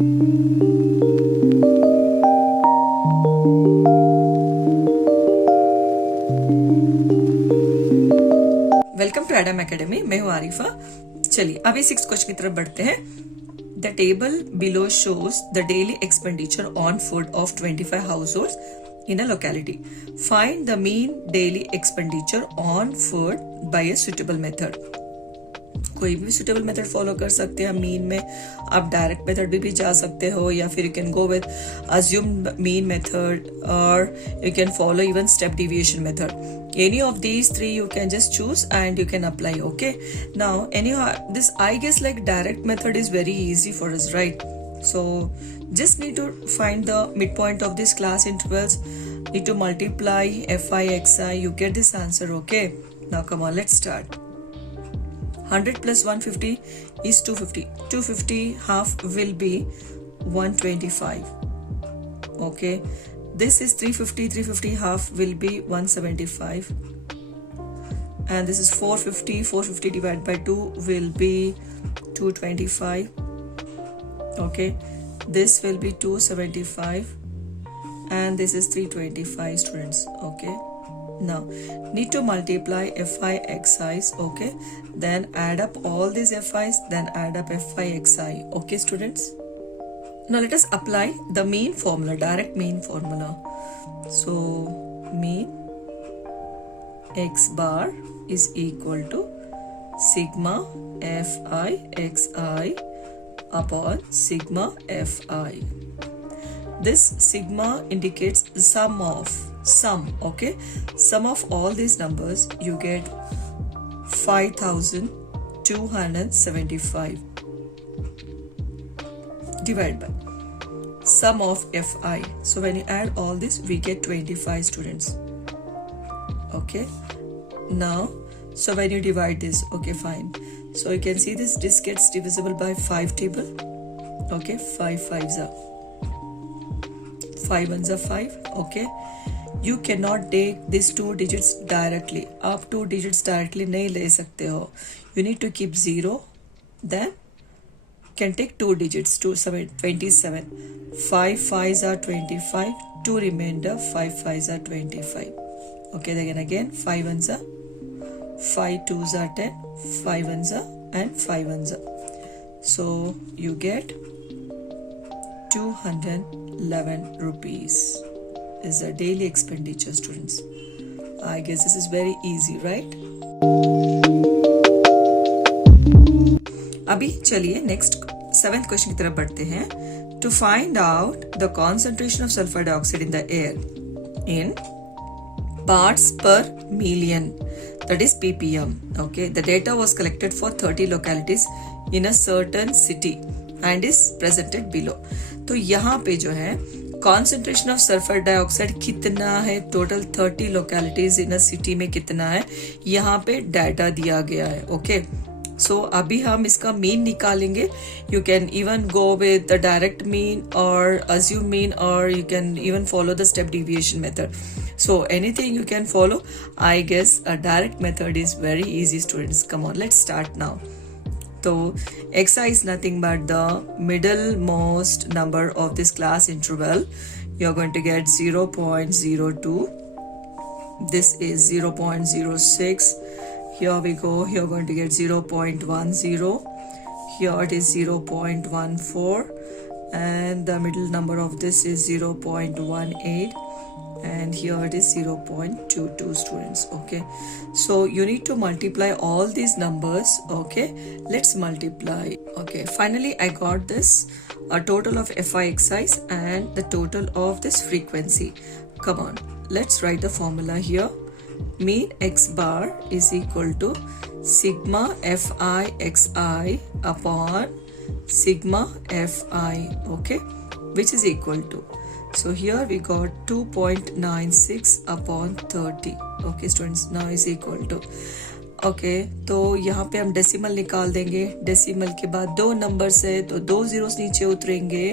Welcome to Adam academy, मैं हूँ आरिफा। चलिए अभी 6 क्वेश्चन की तरफ बढ़ते हैं। The table below shows the daily expenditure on food of 25 households in a locality. Find the mean daily expenditure on food by a suitable method. कोई भी सुटेबल मेथड फॉलो कर सकते हैं मीन में। आप डायरेक्ट मेथड भी जा सकते हो, या फिर you can go with assumed mean method, or you can follow even step deviation method. Any of these three you can just choose and you can apply. Okay, now anyhow this I guess like direct method is very easy for us, right? So just need to find the midpoint of this class intervals, need to multiply fi xi, you get this answer. Okay, now come on, let's start. 100 plus 150 is 250. 250 half will be 125. Okay, this is 350. 350 half will be 175. And this is 450. 450 divided by 2 will be 225. Okay, this will be 275. And this is 325, students. Okay, now need to multiply fi xi's. Okay, then add up all these fi's, then add up fi xi. Okay, students, now let us apply the mean formula, direct mean formula. So mean x bar is equal to sigma fi xi upon sigma fi. This sigma indicates sum, okay, sum of all these numbers. You get 5275 divided by sum of fi. So when you add all this, we get 25, students. Okay, now so when you divide this, okay, fine, so you can see this gets divisible by 5 table. Okay, 5 5s are 5 1s are 5. Okay, you cannot take these 2 digits directly. आप 2 digits directly नहीं ले सकते हो. You need to keep 0, then can take 2 digits. 27. 5 5s are 25. 2 remainder. 5 5s are 25. Okay, again 5 1s are 5 2s are 10. 5 1s are and 5 1s are. So you get 211 rupees is the daily expenditure, students. I guess this is very easy, right? अभी चलिए next 7th question की तरफ बढ़ते हैं. To find out the concentration of sulfur dioxide in the air in parts per million, that is ppm. Okay, the data was collected for 30 localities in a certain city and is presented below. तो यहाँ पे जो है concentration of sulphur dioxide कितना है, total 30 localities इन अ city में कितना है, यहाँ पे डाटा दिया गया है. ओके, सो अभी हम इसका मीन निकालेंगे. You can even go with the direct mean और अज्यूम मीन, और you can even follow the step deviation method. So anything you can follow. I guess a direct method is very easy, students. Come on, let's start now. So xi is nothing but the middlemost number of this class interval. You're going to get 0.02. This is 0.06. Here we go. You're going to get 0.10. Here it is 0.14. And the middle number of this is 0.18. And here it is 0.22, students. Okay, so you need to multiply all these numbers. Okay, let's multiply. Okay, finally I got this, a total of fi xi's and the total of this frequency. Come on, let's write the formula here. Mean x bar is equal to sigma fi xi upon sigma fi. Okay, which is equal to, so here we got 2.96 upon 30. Okay, students, now is equal to. Okay, तो यहाँ पे हम decimal निकाल देंगे. Decimal के बाद 2 numbers है तो 2 zeros नीचे उतरेंगे.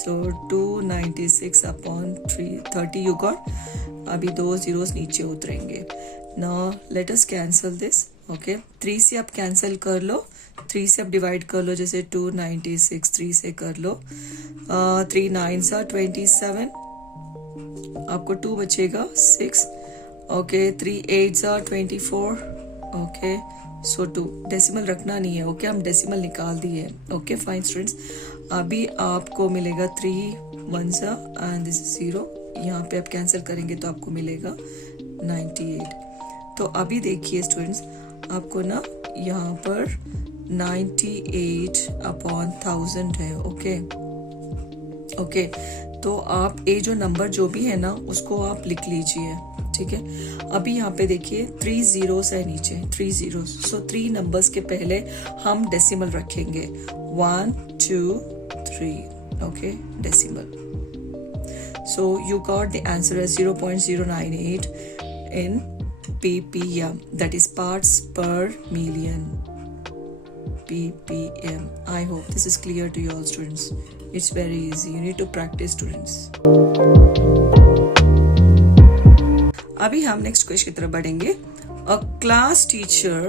So 296 upon 30 you got. अभी 2 zeros नीचे उतरेंगे. Now let us cancel this. Okay, 3 से आप कैंसिल कर लो 3 से आप डिवाइड कर लो, जैसे 296 3 से कर लो, 3 9s are 27, आपको 2 बचेगा 6, okay 3 8s are 24, okay so 2 decimal रखना नहीं है, ओके हम डेसिमल निकाल दिए, ओके फाइन स्टूडेंट्स। अभी आपको मिलेगा 3 1s एंड दिस इज 0, यहाँ पे आप कैंसिल करेंगे तो आपको मिलेगा 98। तो अभी देखिए स्टूडेंट्स, आपको ना यहाँ पर 98/1000 है, ओके ओके। तो आप ये जो नंबर जो भी है ना उसको आप लिख लीजिए, ठीक है। अभी यहाँ पे देखिए 3 zeros है नीचे, 3 zeros, सो 3 नंबर्स के पहले हम डेसिमल रखेंगे, 1 2 3, okay decimal. So you got the answer as 0.098 in ppm, that is parts per million, ppm. I hope this is clear to you all students. It's very easy, you need to practice students. अभी हम next question की तरफ बढ़ेंगे। A class teacher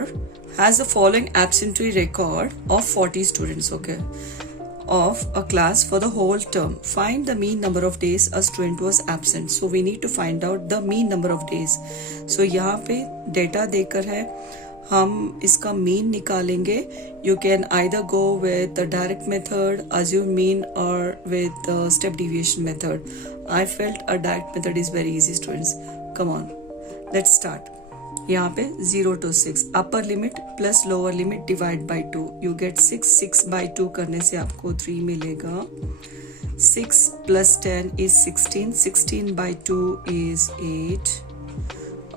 has the following absentee record of 40 students, okay, of a class for the whole term. Find the mean number of days a student was absent. So we need to find out the mean number of days. So यहाँ पे data देकर है, हम इसका mean निकालेंगे। You can either go with the direct method, assume mean, or with the step deviation method. I felt a direct method is very easy students. Come on, let's start. यहाँ पे 0 to 6 upper limit plus lower limit divide by 2, you get 6, 6 by 2 करने से आपको 3 मिलेगा, 6 plus 10 is 16, 16 by 2 is 8,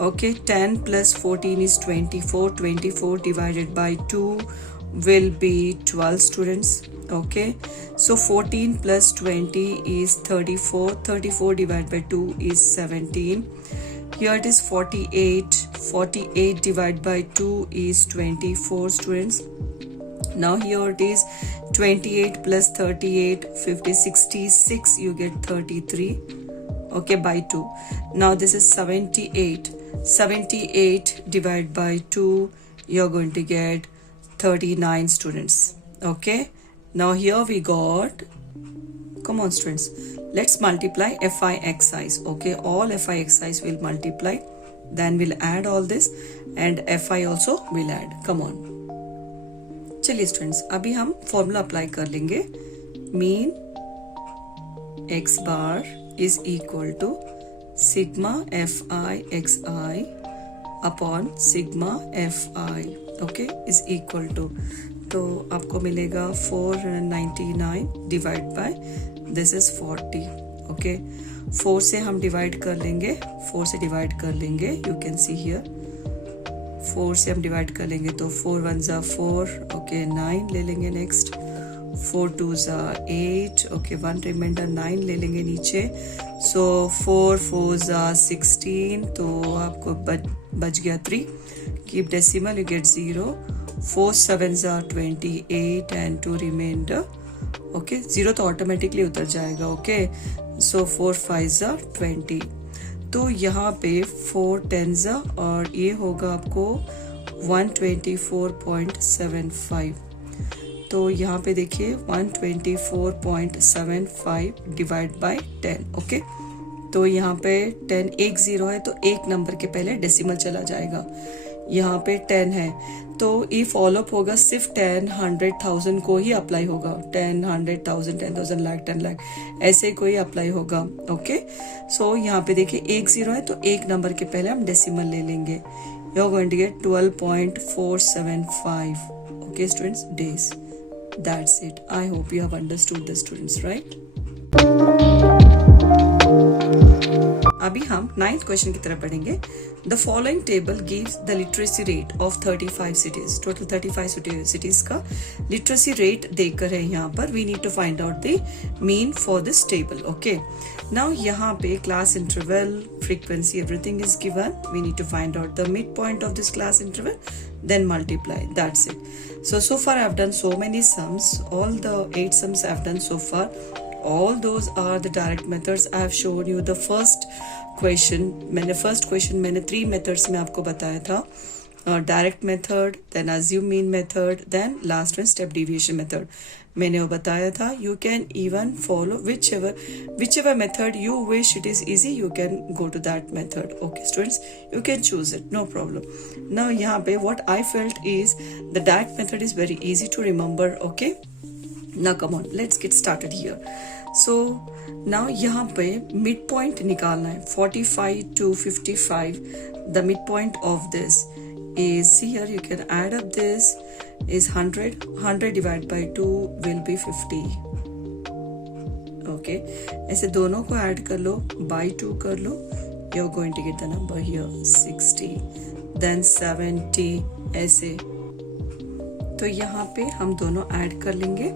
okay 10 plus 14 is 24, 24 divided by 2 will be 12 students, okay, so 14 plus 20 is 34, 34 divided by 2 is 17, here it is 48, 48 divided by 2 is 24 students. Now here it is 28 plus 38, 50, 66, you get 33, okay, by 2. Now this is 78, 78 divided by 2, you're going to get 39 students, okay. Now here we got, come on students, let's multiply fi xi's, okay, all fi xi's will multiply, then we'll add all this and fi also will add, come on। चलिए students अभी हम formula apply कर लेंगे, mean x bar is equal to sigma fi xi upon sigma fi, okay is equal to, तो आपको मिलेगा 499 divide by this is 40, okay 4 से हम डिवाइड कर लेंगे, 4 से डिवाइड कर लेंगे, यू कैन सी हियर 4 से हम डिवाइड कर लेंगे तो 4 1s are 4, ओके 9 ले लेंगे next, 4 2s are 8, okay 1 reminder 9 ले लेंगे नीचे, सो 4 4s are 16, तो आपको बच गया 3, keep decimal you get 0, 4 7s are 28 and 2 remainder, okay 0 तो ऑटोमेटिकली उतर जाएगा, ओके सो 4 5s are 20, तो यहाँ पे 4 10s और ये होगा आपको 124.75, तो यहाँ पे देखिए 124.75 डिवाइड बाय 10, ओके तो यहाँ पे 10 एक 0 है तो एक नंबर के पहले डेसिमल चला जाएगा, यहाँ पे 10 है तो ये फॉलोअप होगा सिर्फ 10 100,000 को ही अप्लाई होगा, 10 100,000 10,000 लाख 10 लाख ऐसे कोई अप्लाई होगा, ओके सो यहाँ पे देखिए एक 0 है तो एक नंबर के पहले हम डेसिमल ले लेंगे, you are going to get 12.475, okay students days, that's it. I hope you have understood the students right. अभी हम 9th क्वेश्चन की तरफ बढ़ेंगे। The following table gives the literacy rate of 35 cities, total 35 cities का literacy rate देकर है यहाँ पर, we need to find out the mean for this table, okay now यहाँ पे class interval frequency everything is given, we need to find out the mid point of this class interval, then multiply, that's it। so far I've done so many sums, all the 8 sums I've done so far, all those are the direct methods। I have shown you the first question, मैंने 3 methods में आपको बताया था direct method, then assume mean method, then last one step deviation method. मैंने वो बताया था, you can even follow whichever method you wish. It is easy, you can go to that method. Okay students, you can choose it, no problem. Now यहाँ पे what I felt is the direct method is very easy to remember. Okay, now come on, let's get started here. So now यहाँ पे midpoint निकालना है 45 to 55. The midpoint of this is here, you can add up this is 100 divided by 2 will be 50. Okay, ऐसे दोनों को add कर लो, by 2 कर लो, you're going to get the number here 60, then 70, ऐसे. तो यहाँ पे हम दोनों ऐड कर लेंगे,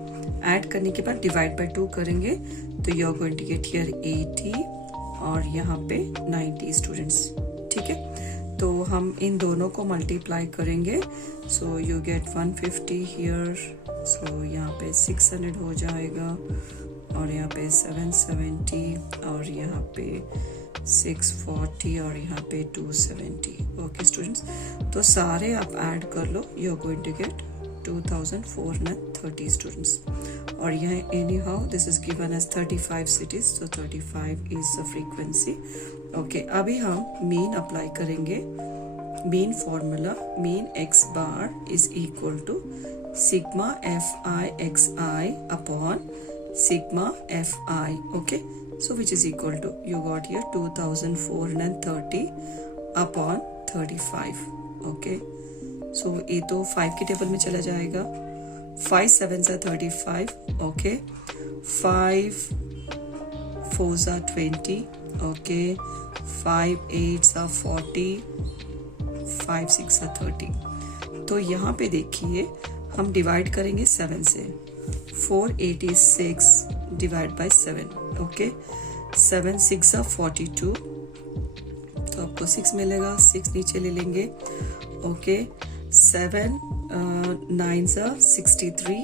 ऐड करने के बाद डिवाइड बाय 2 करेंगे, तो you're going to get here 80 और यहाँ पे 90 स्टूडेंट्स. ठीक है, तो हम इन दोनों को मल्टीप्लाई करेंगे, सो यू गेट 150 हियर, सो यहाँ पे 600 हो जाएगा और यहाँ पे 770 और यहाँ पे 640 और यहाँ पे 270. ओके स्टूडेंट्स, तो सारे आप ऐड कर लो, you are going to get 2430 students. और यहाँ anyhow this is given as 35 cities, तो 35 इज द फ्रीक्वेंसी. ओके, अभी हम मीन अप्लाई करेंगे. Mean formula, mean x bar is equal to sigma f i x i upon sigma f i. Okay, so which is equal to, you got here 2430 upon 35. okay, so ये तो 5 के table में चला जाएगा. 5 7s are 35. okay, 5 4s are 20. okay, 5 8s are 40. 5 6 are 30. तो यहाँ पे देखिए हम डिवाइड करेंगे 7 से. 486 डिवाइड बाय 7. ओके, 7 6 42, तो आपको 6 मिलेगा, 6 नीचे ले लेंगे. ओके, 7 9 63.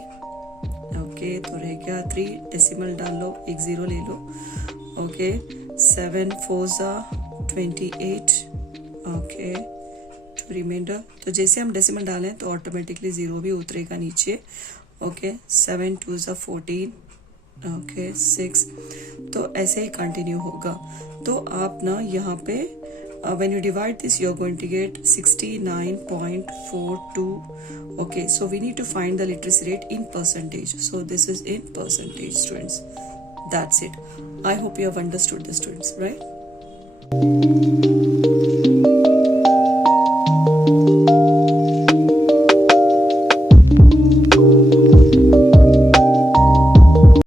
ओके, तो रह गया 3, डेसिमल डाल लो, एक 0 ले लो. ओके, 7 4 28. ओके, टू रिमाइंडर, तो जैसे हम डेसिमल डालें तो ऑटोमेटिकली 0 भी उतरेगा नीचे. ओके, 7 2 14. ओके, 6. तो ऐसे ही कंटिन्यू होगा. तो आप ना यहाँ पे when you divide this you are going to get 69.42. okay, so we need to find the literacy rate in percentage, so this is in percentage students. That's it. I hope you have understood this students, right?